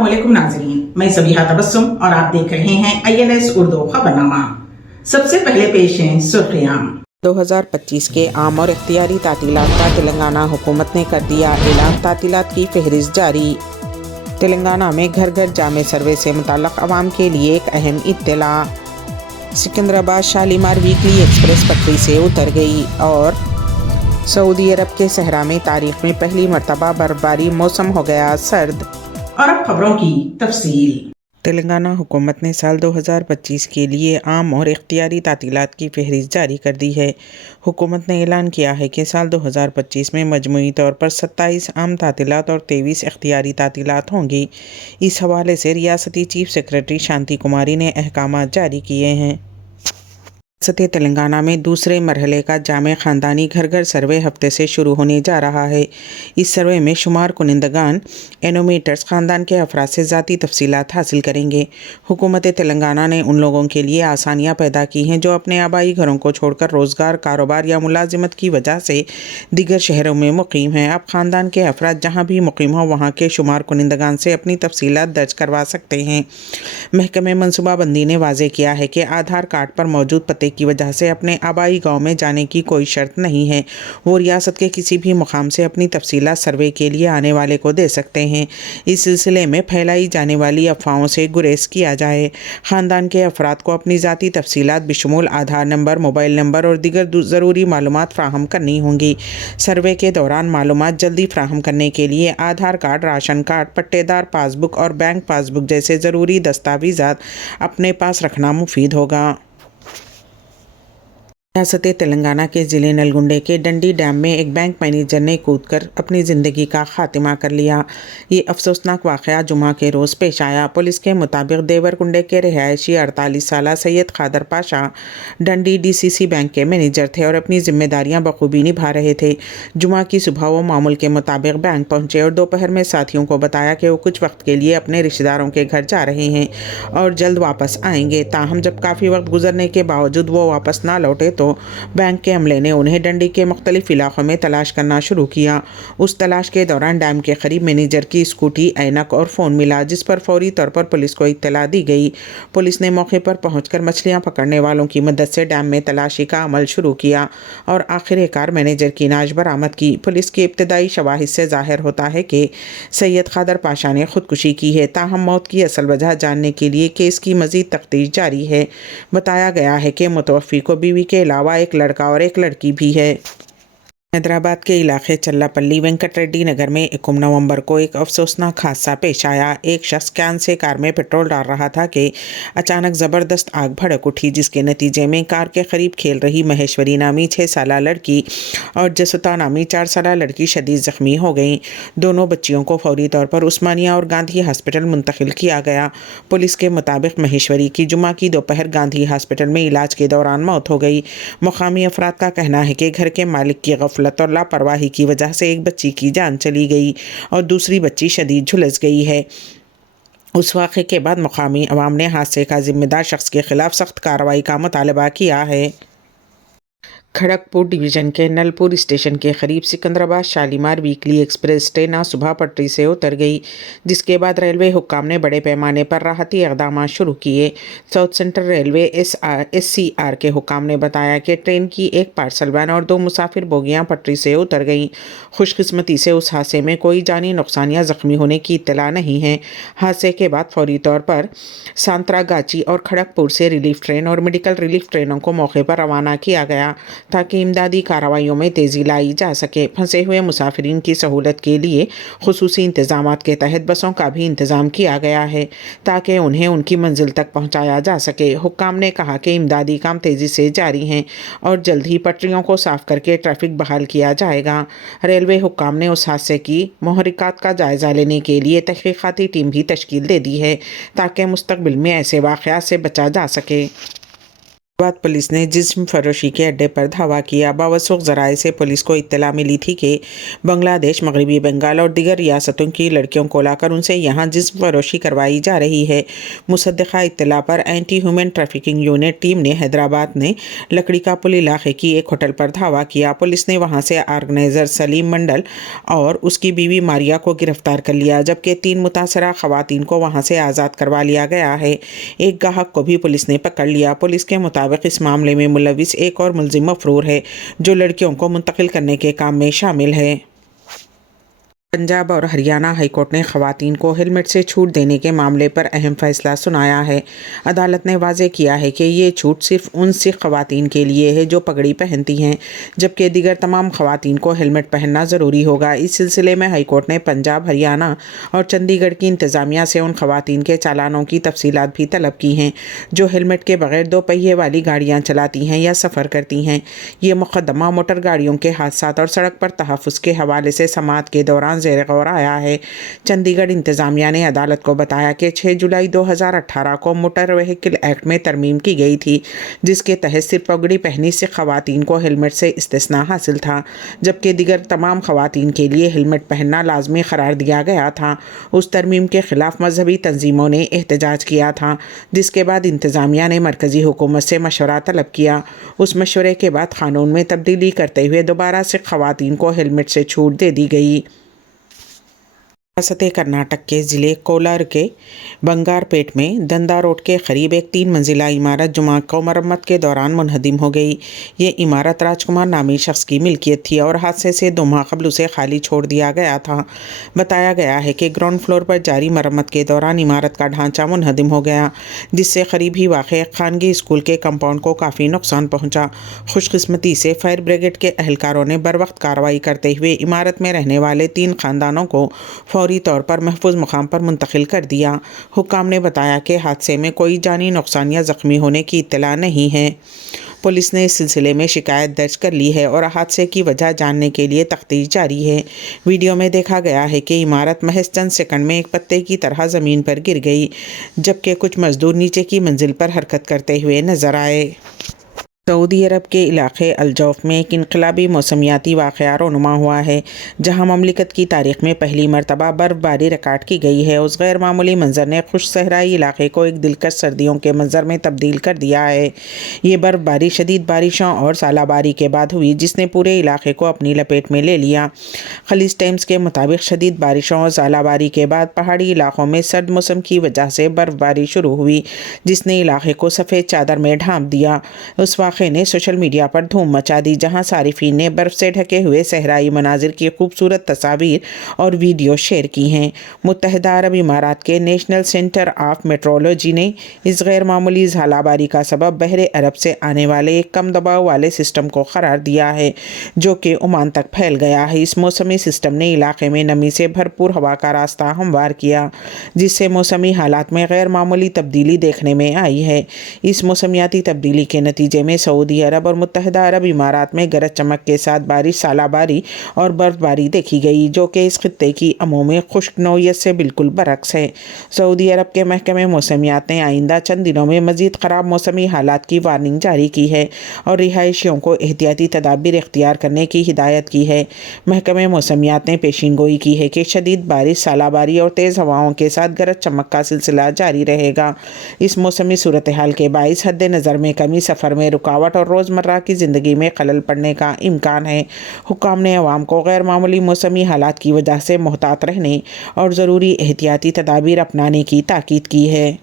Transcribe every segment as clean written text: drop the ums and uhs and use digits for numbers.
अस्सलामुअलैकुम नाज़रीन, मैं ज़बीहा तबस्सुम और आप देख रहे हैं INS उर्दू खबरनामा। सबसे पहले पेश हैं सुर्खियां। 2025 के आम और इख्तियारी तातीलात का तेलंगाना हुकूमत ने कर दिया ऐलान, तातीलात की फहरिस्त जारी। तेलंगाना में घर घर जामे सर्वे से मुताल्लिक़ अवाम के लिए एक अहम इत्तला। सिकंदराबाद शालीमार वीकली एक्सप्रेस पटरी से उतर गई और सऊदी अरब के सहरा में तारीख में पहली मरतबा बर्फबारी, मौसम हो गया सर्द। और अब खबरों की तफसील। तेलंगाना हुकूमत ने साल 2025 के लिए आम और इख्तियारी तातीलात की फहरिस्त जारी कर दी है। हुकूमत ने ऐलान किया है कि साल 2025 में मजमूई तौर पर 27 आम तातीलात और 23 इख्तियारी तातीलात होंगी। इस हवाले से रियासती चीफ सेक्रेटरी शांति कुमारी ने अहकामात जारी किए हैं। रियासत तेलंगाना में दूसरे मरहले का जामे ख़ानदानी घर घर सर्वे हफ्ते से शुरू होने जा रहा है। इस सर्वे में शुमार कुनिंदगान एनोमीटर्स ख़ानदान के अफराद से ज़ाती तफसीलात हासिल करेंगे। हुकूमत तेलंगाना ने उन लोगों के लिए आसानियाँ पैदा की हैं जो अपने आबाई घरों को छोड़कर रोज़गार, कारोबार या मुलाजिमत की वजह से दीगर शहरों में मुकीम हैं। अब ख़ानदान के अफराद जहाँ भी मुकीम हो वहाँ के शुमार कुनिंदगान से अपनी तफसीलात दर्ज करवा सकते हैं। महकमे मनसूबाबंदी ने वाज़े किया है कि आधार कार्ड पर मौजूद पते की वजह से अपने आबाई गांव में जाने की कोई शर्त नहीं है। वो रियासत के किसी भी मुकाम से अपनी तफसीलात सर्वे के लिए आने वाले को दे सकते हैं। इस सिलसिले में फैलाई जाने वाली अफवाहों से गुरेज किया जाए। ख़ानदान के अफराद को अपनी ज़ाती तफसीलात बिशमूल आधार नंबर, मोबाइल नंबर और दीगर ज़रूरी मालूमात फ़राहम करनी होंगी। सर्वे के दौरान मालूमात जल्दी फ़राहम करने के लिए आधार कार्ड, राशन कार्ड, पट्टेदार पासबुक और बैंक पासबुक जैसे ज़रूरी दस्तावेज़ात अपने पास रखना मुफीद होगा। रियासत तेलंगाना के ज़िले नलगुंडे के डंडी डैम में एक बैंक मैनेजर ने कूदकर अपनी ज़िंदगी का खात्मा कर लिया। ये अफसोसनाक वाक़या जुमा के रोज़ पेश आया। पुलिस के मुताबिक देवरकुंडे के रिहायशी 48 साला सैयद खादर पाशा डंडी DCC बैंक के मैनेजर थे और अपनी जिम्मेदारियां बखूबी निभा रहे थे। जुमा की सुबह वो मामूल के मुताबिक बैंक पहुंचे और दोपहर में साथियों को बताया कि वो कुछ वक्त के लिए अपने रिश्तेदारों के घर जा रहे हैं और जल्द वापस आएंगे। ताहम जब काफ़ी वक्त गुजरने के बावजूद वो वापस ना लौटे तो बैंक के अमले ने उन्हें डंडी के मुख्तलिफ इलाकों में तलाश करना शुरू किया। उस तलाश के दौरान डैम के करीब मैनेजर की स्कूटी, ऐनक और फ़ोन मिला, जिस पर फौरी तौर पर पुलिस को इत्तला दी गई। पुलिस ने मौके पर पहुंचकर मछलियां पकड़ने वालों की मदद से डैम में तलाशी का अमल शुरू किया और आखिरकार मैनेजर की नाश बरामद की। पुलिस की इब्तदाई शवाहिद से ज़ाहिर होता है कि सैयद खादर पाशा ने खुदकुशी की है। ताहम मौत की असल वजह जानने के लिए केस की मज़ीद तफ्तीश जारी है। बताया गया है कि मुतवफ़्फ़ी को बीवी के अलावा एक लड़का और एक लड़की भी है। हैदराबाद के इलाके चल्लापल्ली वेंकट रेड्डी नगर में 21 नवंबर को एक अफसोसनाक हादसा पेश आया। एक शख्स कैन से कार में पेट्रोल डाल रहा था कि अचानक ज़बरदस्त आग भड़क उठी, जिसके नतीजे में कार के करीब खेल रही महेश्वरी नामी 6 साला लड़की और जसुता नामी 4 साला लड़की शदीद ज़ख्मी हो गईं। दोनों बच्चियों को फौरी तौर पर उस्मानिया और गांधी हॉस्पिटल मुंतकिल किया गया। पुलिस के मुताबिक महेश्वरी की जुमा की दोपहर गांधी हॉस्पिटल में इलाज के दौरान मौत हो गई। मुकामी अफराद का कहना है कि घर के मालिक की गफलत और लापरवाही की वजह से एक बच्ची की जान चली गई और दूसरी बच्ची शदीद झुलस गई है। उस वाक़े के बाद मुकामी अवाम ने हादसे का जिम्मेदार शख्स के खिलाफ सख्त कार्रवाई का मुतालबा किया है। खड़गपुर डिवीज़न के नलपुर स्टेशन के करीब Secunderabad Shalimar weekly express train आज सुबह पटरी से उतर गई, जिसके बाद रेलवे हुक्काम ने बड़े पैमाने पर राहती इक़दाम शुरू किए। साउथ सेंट्रल रेलवे SCR के हुक्काम ने बताया कि ट्रेन की एक पार्सल वैन और 2 मुसाफिर बोगियां पटरी से उतर गईं। खुशकिस्मती से उस हादसे में कोई जानी नुकसान या ज़ख्मी होने की इत्तला नहीं है। हादसे के बाद फौरी तौर पर सांतरागाची और खड़गपुर से रिलीफ ट्रेन और मेडिकल रिलीफ ट्रेनों को मौके पर रवाना किया गया ताकि इमदादी कार्रवाइयों में तेज़ी लाई जा सके। फंसे हुए मुसाफिरीन की सहूलत के लिए खुसूसी इंतज़ामात के तहत बसों का भी इंतज़ाम किया गया है ताकि उन्हें उनकी मंजिल तक पहुंचाया जा सके। हुक्काम ने कहा कि इमदादी काम तेज़ी से जारी हैं और जल्द ही पटरियों को साफ़ करके ट्रैफिक बहाल किया जाएगा। रेलवे हुक्काम ने उस हादसे की मुहर्रिकात का जायज़ा लेने के लिए तहक़ीक़ाती टीम भी तश्कील दे दी है ताकि मुस्तक़बिल में ऐसे वाक़यात से बचा जा सके। बाद पुलिस ने जिस्म फरोशी के अड्डे पर धावा किया। बावसूख ज़राए से पुलिस को इत्तला मिली थी कि बांग्लादेश, मगरबी बंगाल और दीगर रियासतों की लड़कियों को लाकर उनसे यहाँ जिस्म फरोशी करवाई जा रही है। मुसद्दक़ा इत्तला पर anti human trafficking unit team ने हैदराबाद में लकड़ी का पुल इलाके की एक होटल पर धावा किया। पुलिस ने वहाँ से ऑर्गेनाइज़र सलीम मंडल और उसकी बीवी मारिया को गिरफ्तार कर लिया, जबकि 3 मुतासरा खवातीन को वहाँ से आज़ाद करवा लिया गया है। एक गाहक को भी पुलिस ने पकड़ लिया। पुलिस के मुताबिक इस मामले में मुलविस एक और मुलजिम मफरूर है, जो लड़कियों को मुंतकिल करने के काम में शामिल है। पंजाब और हरियाणा हाईकोर्ट ने खवातीन को हेलमेट से छूट देने के मामले पर अहम फैसला सुनाया है। अदालत ने वाज़े किया है कि ये छूट सिर्फ उन सिख खवातीन के लिए है जो पगड़ी पहनती हैं, जबकि दीगर तमाम खवातीन को हेलमेट पहनना ज़रूरी होगा। इस सिलसिले में हाईकोर्ट ने पंजाब, हरियाणा और चंडीगढ़ की इंतज़ामिया से उन खवातीन के चालानों की तफसीलात भी तलब की हैं जो हेलमेट के बगैर 2 पहिए वाली गाड़ियाँ चलाती हैं या सफ़र करती हैं। ये मुकदमा मोटर गाड़ियों के हादसात और सड़क पर तहफ़्फ़ुज़ के हवाले से समाअत के दौरान ज़ेर गौर आया है। चंडीगढ़ इंतज़ामिया ने अदालत को बताया कि 6 जुलाई 2018 को मोटर व्हीकल एक्ट में तरमीम की गई थी, जिसके तहत सिर्फ पगड़ी पहनी से खवातीन को हेलमेट से इस्तिस्ना हासिल था, जबकि दीगर तमाम खवातीन के लिए हेलमेट पहनना लाजमी करार दिया गया था। उस तरमीम के ख़िलाफ़ मजहबी तंजीमों ने एहतजाज किया था, जिसके बाद इंतज़ामिया ने मरकज़ी हुकूमत से मशवरा तलब किया। उस मशवरे के बाद क़ानून में तब्दीली करते हुए दोबारा से खवातीन को हेलमेट से छूट दे दी गई। रियासत कर्नाटक के ज़िले कोलार के बंगारपेट में दंदा रोड के करीब एक 3 मंजिला इमारत जुमा को मरम्मत के दौरान मुनहदिम हो गई। ये इमारत राजकुमार नामी शख्स की मिल्कियत थी और हादसे से 2 माह कबल उसे खाली छोड़ दिया गया था। बताया गया है कि ग्राउंड फ्लोर पर जारी मरम्मत के दौरान इमारत का ढांचा मुनहदिम हो गया, जिससे करीब ही वाक़े खानगी स्कूल के कंपाउंड को काफ़ी नुकसान पहुँचा। खुशकिस्मती से फायर ब्रिगेड के एहलकारों ने बर वक्त कार्रवाई करते हुए इमारत में रहने वाले 3 ख़ानदानों को फौरी तौर पर महफूज मकाम पर मुंतकिल कर दिया। हुक्काम ने बताया कि हादसे में कोई जानी नुकसान या ज़ख्मी होने की इत्तला नहीं है। पुलिस ने इस सिलसिले में शिकायत दर्ज कर ली है और हादसे की वजह जानने के लिए तफ्तीश जारी है। वीडियो में देखा गया है कि इमारत महज चंद सेकंड में एक पत्ते की तरह ज़मीन पर गिर गई, जबकि कुछ मजदूर नीचे की मंजिल पर हरकत करते हुए नजर आए। सऊदी अरब के इलाके अलजौफ में एक इनकलाबी मौसमियाती वाक़या रोनुमा हुआ है, जहां ममलिकत की तारीख़ में पहली मरतबा बर्फ़बारी रिकॉर्ड की गई है। उस गैर मामूली मंजर ने खुश सहराई इलाके को एक दिलकश सर्दियों के मंजर में तब्दील कर दिया है। ये बर्फ़बारी शदीद बारिशों और सालाबारी के बाद हुई, जिसने पूरे इलाके को अपनी लपेट में ले लिया। खलीज टाइम्स के मुताबिक शदीद बारिशों और सालाबारी के बाद पहाड़ी इलाकों में सर्द मौसम की वजह से बर्फ़बारी शुरू हुई, जिसने इलाके को सफ़ेद चादर में ढांप दिया। उस वाक़े ने सोशल मीडिया पर धूम मचा दी, जहां सारिफीन ने बर्फ से ढके हुए सहराई मनाजिर की खूबसूरत तस्वीर और वीडियो शेयर की हैं। मुत्तहिदा अरब इमारात के नेशनल सेंटर ऑफ मेट्रोलॉजी ने इस गैर मामूली झालाबारी का सबब बहरे अरब से आने वाले एक कम दबाव वाले सिस्टम को करार दिया है, जो कि ओमान तक फैल गया है। इस मौसमी सिस्टम ने इलाके में नमी से भरपूर हवा का रास्ता हमवार किया, जिससे मौसमी हालात में गैर मामूली तब्दीली देखने में आई है। इस मौसमियाती तब्दीली के नतीजे में सऊदी अरब और मुत्तहिदा अरब इमारात में गरज चमक के साथ बारिश, सालाबारी और बर्फबारी देखी गई, जो कि इस खित्ते की अमूमी खुश्क नौइयत से बिल्कुल बरक्स है। सऊदी अरब के महकमे मौसमियात ने आइंदा चंद दिनों में मजीद ख़राब मौसमी हालात की वार्निंग जारी की है और रिहायशियों को एहतियाती तदाबीर इख्तियार करने की हिदायत की है। महकमे मौसमियात ने पेशीन गोई की है कि शदीद बारिश, सालाबारी और तेज़ हवाओं के साथ गरज चमक का सिलसिला जारी रहेगा। इस मौसमी सूरत हाल के बाइस हद नज़र में कमी, सफ़र में रुकावट और रोज़मर्रा की ज़िंदगी में खलल पड़ने का इम्कान है। हुक्काम ने अवाम को गैर मामूली मौसमी हालात की वजह से मुहतात रहने और ज़रूरी एहतियाती तदाबीर अपनाने की ताकीद की है।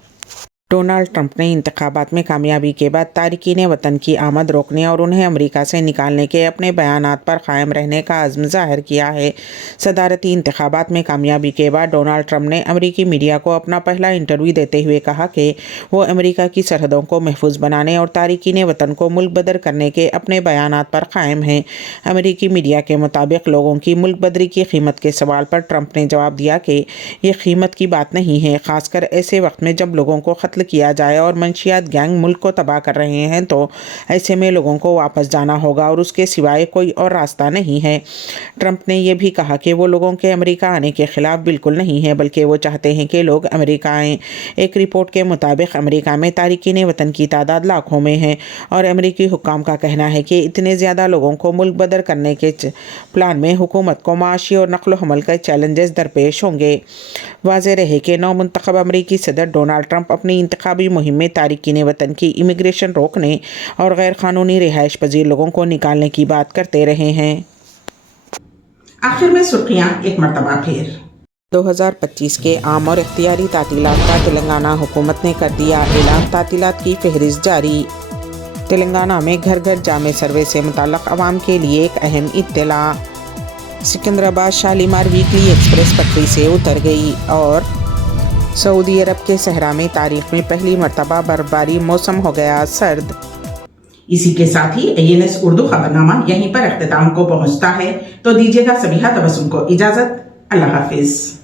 डोनाल्ड ट्रंप ने इंतखाबात में कामयाबी के बाद तारिकीन वतन की आमद रोकने और उन्हें अमेरिका से निकालने के अपने बयानात पर कायम रहने का अज़्म ज़ाहिर किया है। सदारती इंतखाबात में कामयाबी के बाद डोनाल्ड ट्रंप ने अमेरिकी मीडिया को अपना पहला इंटरव्यू देते हुए कहा कि वो अमेरिका की सरहदों को महफूज बनाने और तारिकीन वतन को मुल्क बदर करने के अपने बयानात पर कायम हैं। अमेरिकी मीडिया के मुताबिक लोगों की मुल्क बदरी की कीमत के सवाल पर ट्रंप ने जवाब दिया कि ये कीमत की बात नहीं है, ख़ासकर ऐसे वक्त में जब लोगों को قتل کیا جائے اور منشیات گینگ ملک کو تباہ کر رہے ہیں تو ایسے میں لوگوں کو واپس جانا ہوگا اور اس کے سوائے کوئی اور راستہ نہیں ہے۔ ٹرمپ نے یہ بھی کہا کہ وہ لوگوں کے امریکہ آنے کے خلاف بالکل نہیں ہے، بلکہ وہ چاہتے ہیں کہ لوگ امریکہ آئیں۔ ایک رپورٹ کے مطابق امریکہ میں تارکین وطن کی تعداد لاکھوں میں ہے اور امریکی حکام کا کہنا ہے کہ اتنے زیادہ لوگوں کو ملک بدر کرنے کے پلان میں حکومت کو معاشی اور نقل و حمل کے چیلنجز درپیش ہوں گے۔ واضح رہے کہ نو منتخب امریکی صدر ڈونلڈ ٹرمپ اپنی انتخابی مہم میں تارکین وطن کی امیگریشن روکنے اور غیر قانونی رہائش پذیر لوگوں کو نکالنے کی بات کرتے رہے ہیں۔ آخر میں سرخیاں ایک مرتبہ پھر 2025 کے عام اور اختیاری تعطیلات کا تلنگانہ حکومت نے کر دیا اعلان، تعطیلات کی فہرست جاری۔ تلنگانہ میں گھر گھر جامع سروے سے متعلق عوام کے لیے ایک اہم اطلاع۔ سکندرآباد شالیمار ویکلی ایکسپریس پٹری سے اتر گئی اور سعودی عرب کے صحرا میں تاریخ میں پہلی مرتبہ برفباری، موسم ہو گیا سرد۔ اسی کے ساتھ ہی ANS اردو خبرنامہ یہیں پر اختتام کو پہنچتا ہے، تو دیجیے گا سبیحہ تبسم کو اجازت۔ اللہ حافظ۔